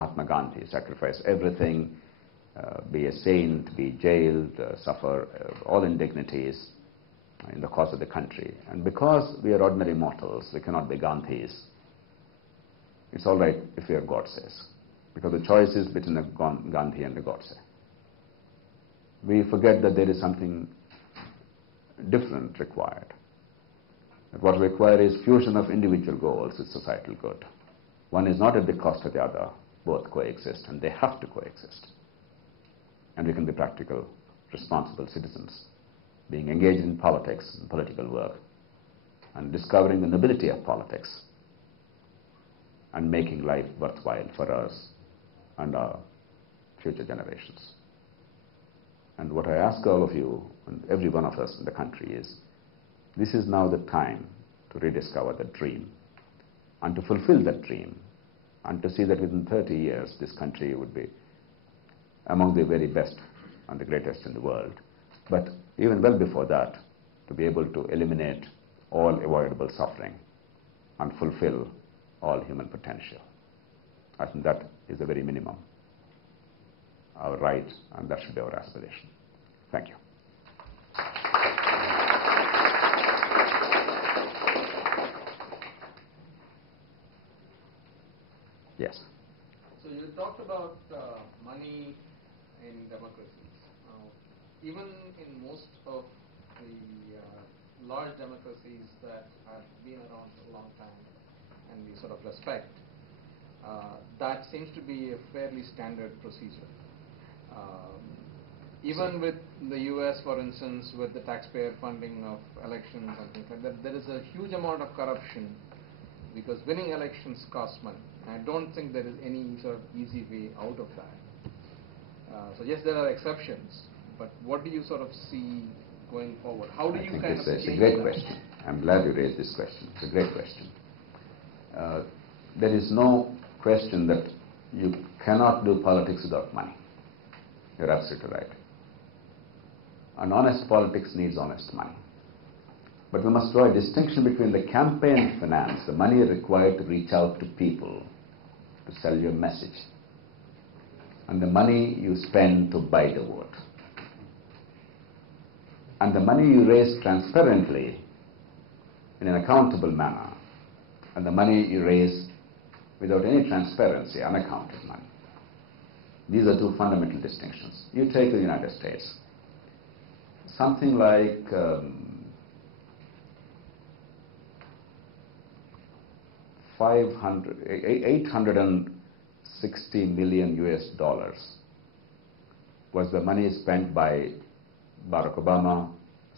Mahatma Gandhi, sacrifice everything, be a saint, be jailed, suffer all indignities in the cause of the country. And because we are ordinary mortals, we cannot be Gandhis. It's all right if we are Godses, because the choice is between a Gandhi and a Godse. We forget that there is something different required. That what we require is fusion of individual goals with societal good. One is not at the cost of the other. Both coexist, and they have to coexist. And we can be practical, responsible citizens, being engaged in politics and political work, and discovering the nobility of politics, and making life worthwhile for us and our future generations. And what I ask all of you, and every one of us in the country, is this is now the time to rediscover the dream and to fulfill that dream, and to see that within 30 years this country would be among the very best and the greatest in the world. But even well before that, to be able to eliminate all avoidable suffering and fulfill all human potential. I think that is the very minimum, our right, and that should be our aspiration. Thank you. Yes. So you talked about money in democracies. Even in most of the large democracies that have been around for a long time and we sort of respect, that seems to be a fairly standard procedure. Even with the US, for instance, with the taxpayer funding of elections and things like that, there is a huge amount of corruption because winning elections costs money. I don't think there is any sort of easy way out of that. So yes, there are exceptions, but what do you sort of see going forward? How do you kind of change that? It's a great question. I'm glad you raised this question. It's a great question. There is no question that you cannot do politics without money. You're absolutely right. And honest politics needs honest money. But we must draw a distinction between the campaign finance, the money required to reach out to people, to sell your message, and the money you spend to buy the vote. And the money you raise transparently in an accountable manner, and the money you raise without any transparency, unaccounted money. These are two fundamental distinctions. You take the United States. Something like 860 million US dollars was the money spent by Barack Obama,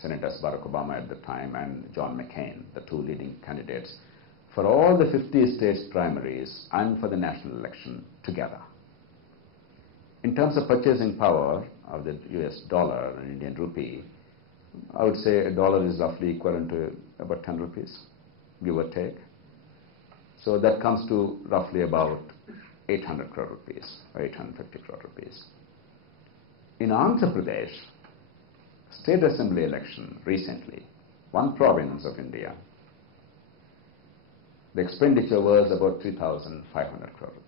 Senators Barack Obama at the time, and John McCain, the two leading candidates, for all the 50 states primaries and for the national election together. In terms of purchasing power of the US dollar and Indian rupee, I would say a dollar is roughly equivalent to about 10 rupees, give or take. So that comes to roughly about 800 crore rupees or 850 crore rupees. In Andhra Pradesh, state assembly election recently, one province of India, the expenditure was about 3,500 crore rupees.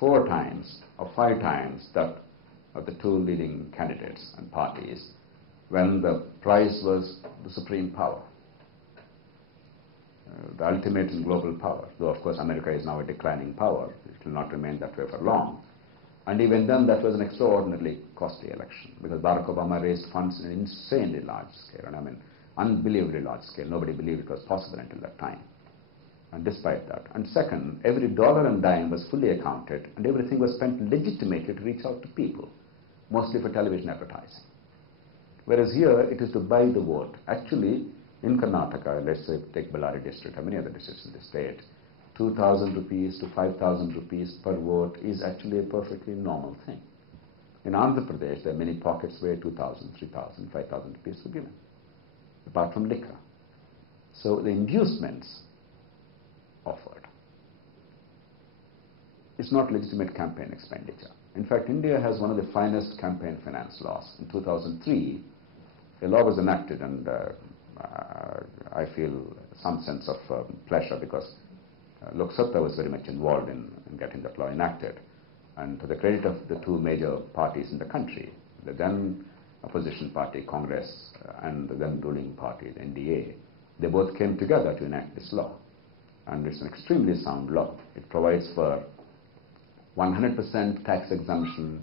4 times or 5 times that of the two leading candidates and parties when the prize was the supreme power, the ultimate in global power. Though of course America is now a declining power, it will not remain that way for long. And even then that was an extraordinarily costly election because Barack Obama raised funds in an insanely large scale, and I mean unbelievably large scale. Nobody believed it was possible until that time. And despite that. And second, every dollar and dime was fully accounted and everything was spent legitimately to reach out to people, mostly for television advertising. Whereas here it is to buy the vote. Actually, in Karnataka, let's say take Bellary district or many other districts in the state, 2,000 rupees to 5,000 rupees per vote is actually a perfectly normal thing. In Andhra Pradesh, there are many pockets where 2,000, 3,000, 5,000 rupees were given, apart from liquor. So the inducements offered, it's not legitimate campaign expenditure. In fact, India has one of the finest campaign finance laws. In 2003, a law was enacted, and I feel some sense of pleasure because Lok Satta was very much involved in getting that law enacted. And to the credit of the two major parties in the country, the then opposition party, Congress, and the then ruling party, the NDA, they both came together to enact this law. And it's an extremely sound law. It provides for 100% tax exemption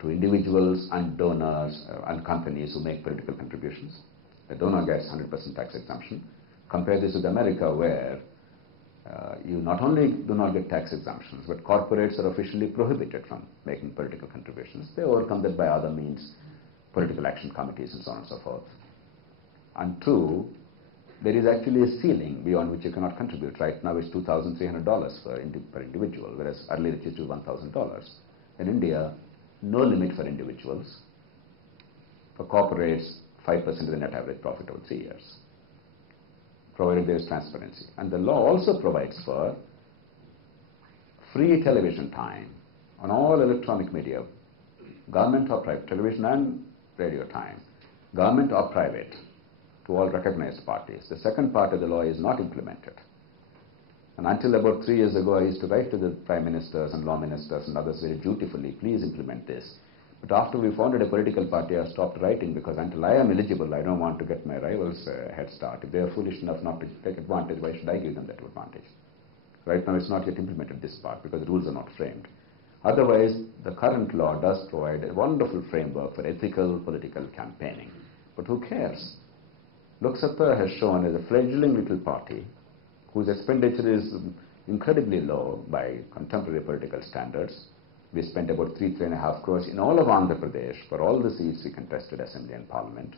to individuals and donors and companies who make political contributions. The donor gets 100% tax exemption. Compare this with America, where you not only do not get tax exemptions, but corporates are officially prohibited from making political contributions. They overcome that by other means, political action committees and so on and so forth. And two, there is actually a ceiling beyond which you cannot contribute. Right now it's $2,300 per individual, whereas earlier it used to be $1,000. In India, no limit for individuals. For corporates, 5% of the net average profit over 3 years, provided there is transparency. And the law also provides for free television time on all electronic media, government or private, television and radio time, government or private, to all recognized parties. The second part of the law is not implemented. And until about 3 years ago, I used to write to the prime ministers and law ministers and others very dutifully, please implement this. But after we founded a political party, I stopped writing, because until I am eligible, I don't want to get my rivals a head start. If they are foolish enough not to take advantage, why should I give them that advantage? Right now, it's not yet implemented, this part, because the rules are not framed. Otherwise, the current law does provide a wonderful framework for ethical political campaigning. But who cares? Lok Satta has shown as a fledgling little party whose expenditure is incredibly low by contemporary political standards. We spent about 3.5 crores in all of Andhra Pradesh for all the seats we contested, assembly and parliament,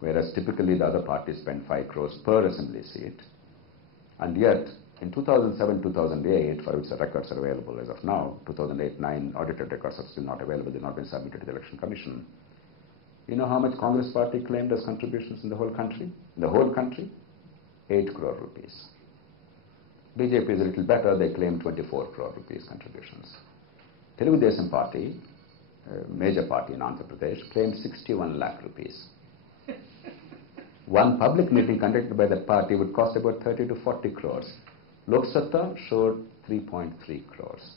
whereas typically the other parties spend 5 crores per assembly seat. And yet, in 2007-2008, for which the records are available as of now, 2008-9 audited records are still not available, they've not been submitted to the Election Commission. You know how much Congress party claimed as contributions in the whole country? In the whole country? 8 crore rupees. BJP is a little better, they claim 24 crore rupees contributions. Telugu Desam party, major party in Andhra Pradesh, claimed 61 lakh rupees. One public meeting conducted by that party would cost about 30 to 40 crores. Lok Satta showed 3.3 crores.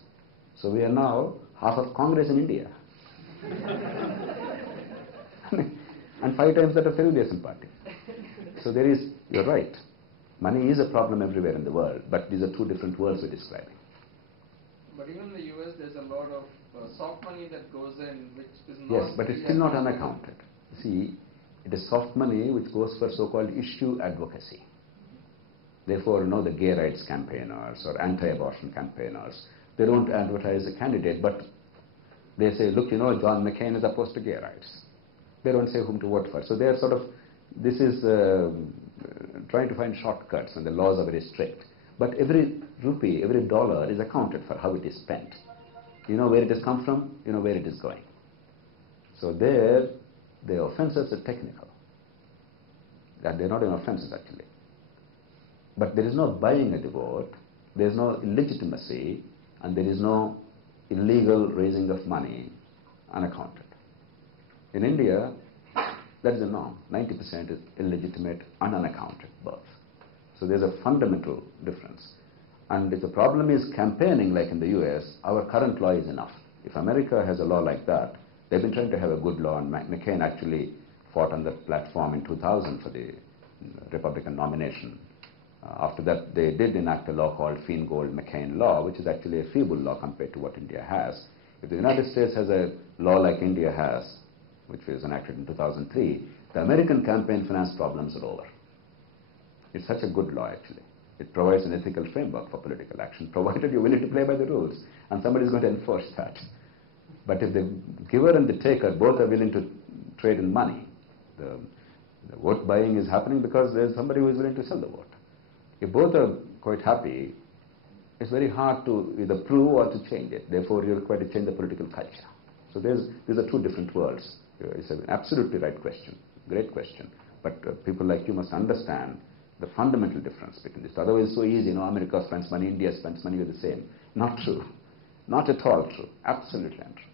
So we are now half of Congress in India. And 5 times that of Telugu Desam party. So there is, you're right, money is a problem everywhere in the world, but these are two different worlds we're describing. But even in the US, there's a lot of soft money that goes in, which is not... Yes, but it's still not unaccounted. See, it is soft money which goes for so-called issue advocacy. Therefore, the gay rights campaigners or anti-abortion campaigners, they don't advertise a candidate, but they say, look, John McCain is opposed to gay rights. They don't say whom to vote for. So they are sort of, this is trying to find shortcuts, and the laws are very strict. But every rupee, every dollar is accounted for how it is spent. You know where it has come from, you know where it is going. So there, the offenses are technical. That they're not an offenses actually. But there is no buying of the vote, there is no illegitimacy, and there is no illegal raising of money unaccounted. In India, that is the norm. 90% is illegitimate and unaccounted birth. So there's a fundamental difference. And if the problem is campaigning like in the US, our current law is enough. If America has a law like that, they've been trying to have a good law, and McCain actually fought on that platform in 2000 for the Republican nomination. After that, they did enact a law called Feingold-McCain law, which is actually a feeble law compared to what India has. If the United States has a law like India has, which was enacted in 2003, the American campaign finance problems are over. It's such a good law, actually. It provides an ethical framework for political action, provided you're willing to play by the rules, and somebody is going to enforce that. But if the giver and the taker both are willing to trade in money, the vote buying is happening because there's somebody who is willing to sell the vote. If both are quite happy, it's very hard to either prove or to change it. Therefore, you're required to change the political culture. So these are two different worlds. It's an absolutely right question, great question. But people like you must understand the fundamental difference between this. Otherwise, it's so easy, America spends money, India spends money, we're the same. Not true. Not at all true. Absolutely untrue.